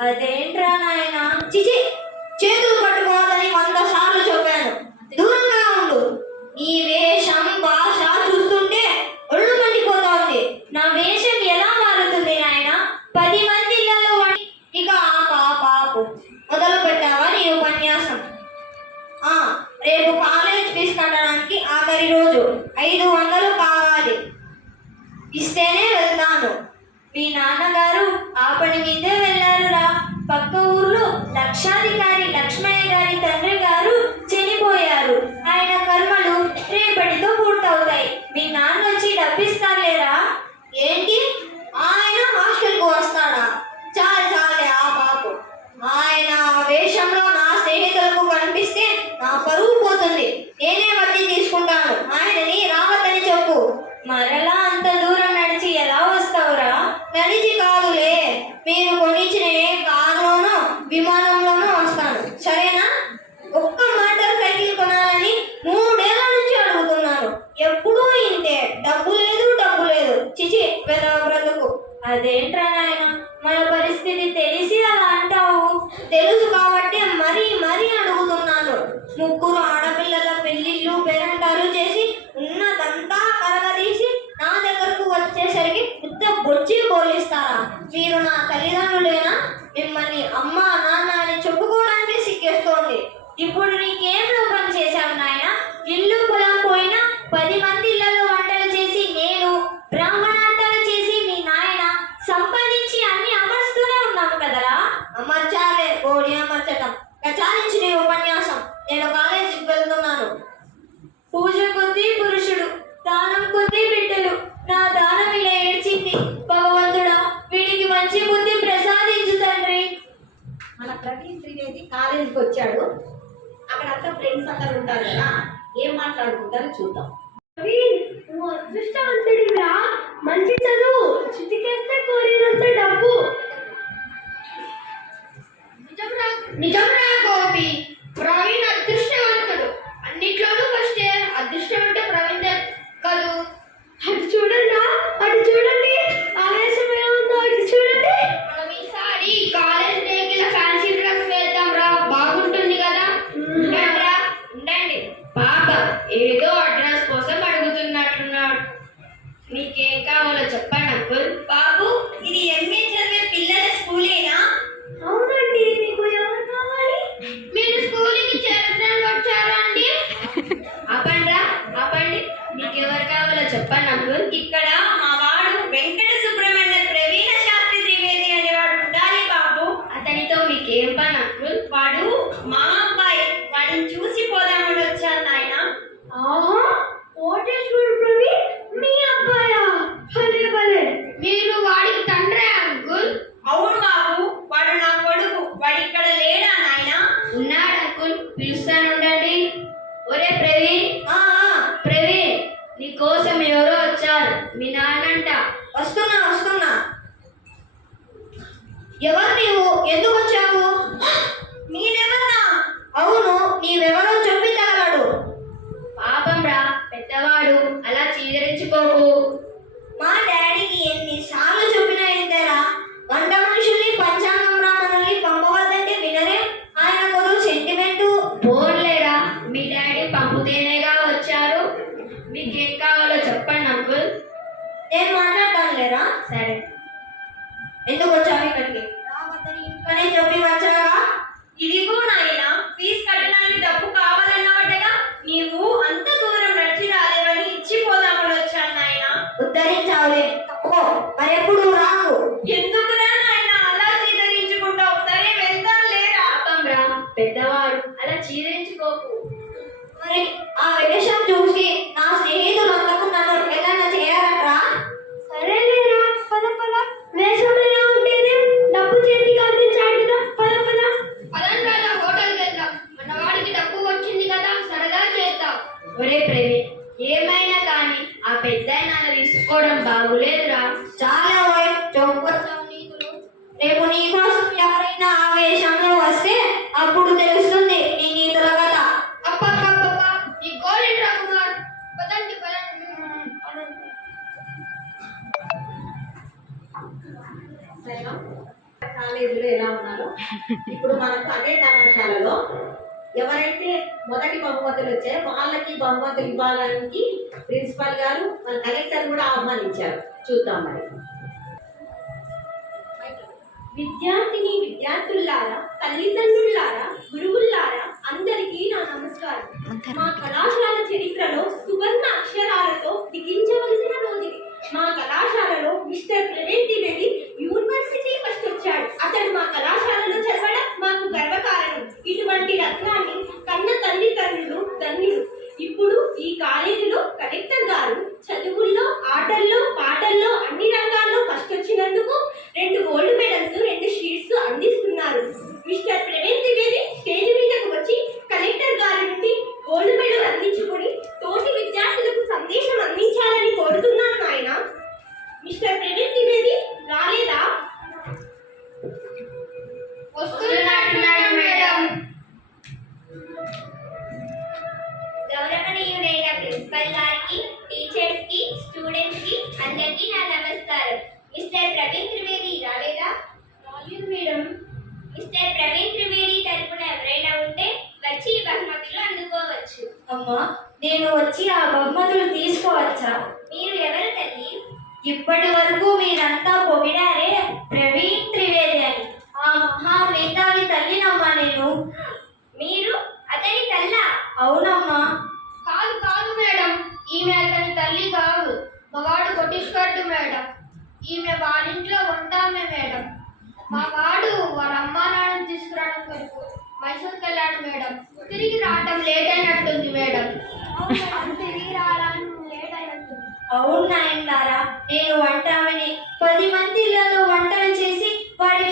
అదేంట్రా నాయన? చిచి చేతులు పట్టుకోవాలని వంద సార్లు చెప్పాను. దూరంగా ఉండు. నీ వేషం భాష చూస్తుంటే ఒళ్ళు మండిపోతోంది. నా వేషం ఎలా మారుతుంది నాయన? పది మంది ఇళ్ళలో ఇక ఆ పాపు మొదలు పెట్టావా నీ ఉపన్యాసం? ఆ రేపు కాలేజ్ ఫీజు కట్టడానికి ఆఖరి రోజు ఐదు వందలు కావాలి. ఇస్తేనే వెళ్తాను. మీ నాన్నగారు ఆ పని మీదే వెళ్ళారురా. పక్క ఊర్లో లక్షాధికారి లక్ష్మయ్య గారి తండ్రి గారు చనిపోయారు. వచ్చేసరికి పెద్ద బొచ్చి పోలిస్తారా మీరు నా తల్లిదండ్రులేనా? మిమ్మల్ని అమ్మ నాన్న అని చెప్పుకోవడానికి సిగ్గేస్తోంది. ఇప్పుడు నీకేం లోపం చేశావు నాయన? ఇల్లు పొలం పోయినా పది మంది ఇళ్ళలో వంటలు చేసి నేను బ్రాహ్మణార్థాలు చేసి మీ నాయన సంపాదించి అన్ని అమర్స్తూనే ఉన్నాము కదరా? అమర్చాలే ఓడి అమర్చటం. చాలించి ఉపన్యాసం నేను కాలేజీకి వెళ్తున్నాను. పూజకు ప్రవీణ్ కాలేజీకి వచ్చాడు. అక్కడ అంతా ఫ్రెండ్స్ అందరు ఉంటారు కదా ఏం మాట్లాడుకుంటారో చూద్దాం. నువ్వు చెప్పండి అంకుల్ ఇక్కడ మా వాడు వెంకట అలా చీదరించుకోకు మా డాడీకి ఎన్నిసార్లు చెప్పినా ఏంటరా వంట మనుషుల్ని పంచాంగం బ్రాహ్మణుల్ని పంపవద్దంటే వినరే? ఆయన కొద్దు సెంటిమెంటు బోర్లేరా మీ డాడీ పంపుతేనేగా వచ్చారు? మీకేం కావాలో చెప్పండి అంకుల్. నేను మాట్లాడతాను లేరా సరే. ఎందుకు వచ్చావు ఇక్కడికి? రావద్దని ఇంట్లోనే చెప్పి వచ్చావా? ఇదిగో నాయన ఫీజు కట్టడానికి డబ్బు కావాలన్నవాటగా నీవు మరి ఆ ఇప్పుడు మనకు అదే కళాశాలలో ఎవరైతే మొదటి బహుమతులు వచ్చాయో వాళ్ళకి బహుమతులు ఇవ్వాలని ప్రిన్సిపాల్ గారు మన కలెక్టర్ కూడా ఆహ్వానించారు. చూద్దాం మరి. విద్యార్థిని విద్యార్థులారా తల్లిదండ్రులారా గురువులారా అందరికీ నా నమస్కారం. మా కళాశాల చరిత్రలో సువర్ణ అక్షరాలతో లిఖించవలసిన రోజు మా కళాశాలలో మిస్టర్ ప్రవీణ్ ఈమె వాడింట్లో ఉంటామే మేడం. మా వాడు వాళ్ళ అమ్మానాన్నని తీసుకురావడం కొరకు మైసూర్కి వెళ్ళాడు మేడం. తిరిగి రావడం లేట్ అయినట్టుంది మేడం తిరిగి రావడానికి లేట్ అయినట్టుంది అవును నాయన నేను వంట పది మంది ఇళ్ళలో వంటలు చేసి వాడికి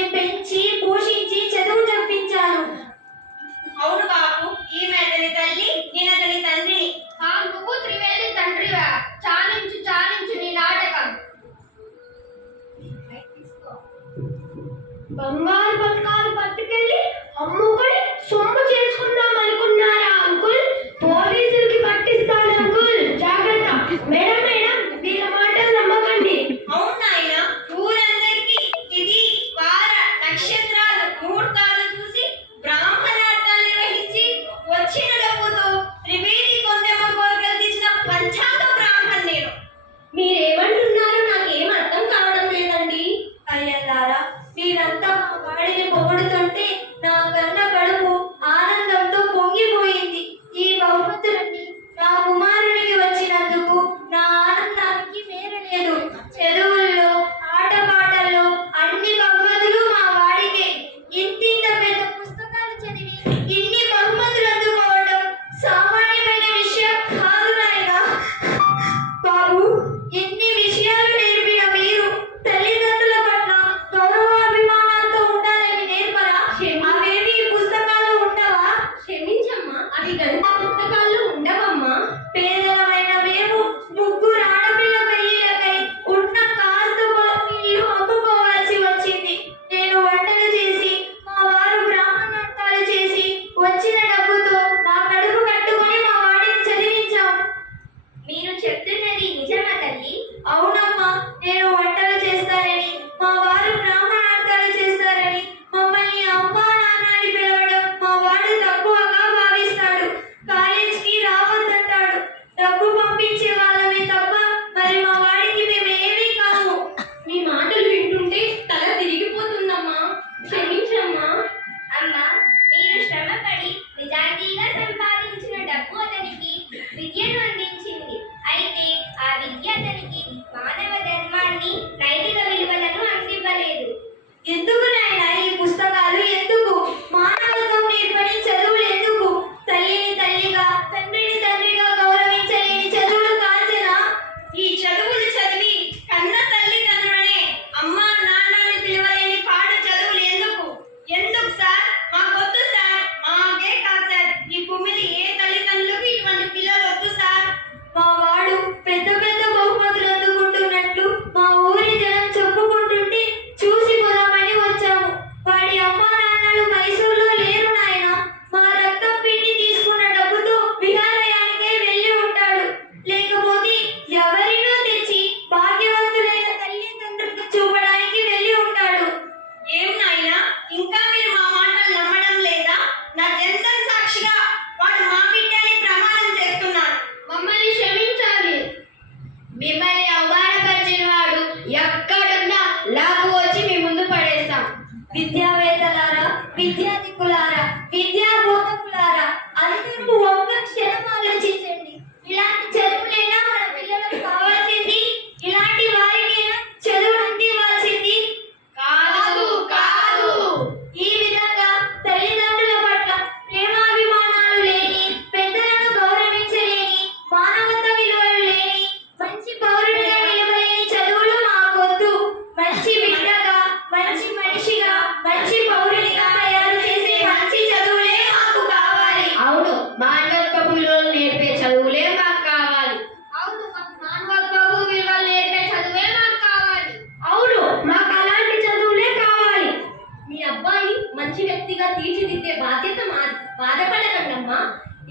बंगाल बंगाल। ¡Ay, qué!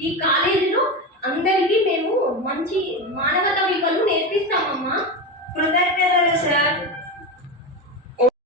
ఈ కాలేజీలో అందరికీ మేము మంచి మానవత విలువలు నేర్పిస్తామమ్మా. కృతజ్ఞతలు సార్.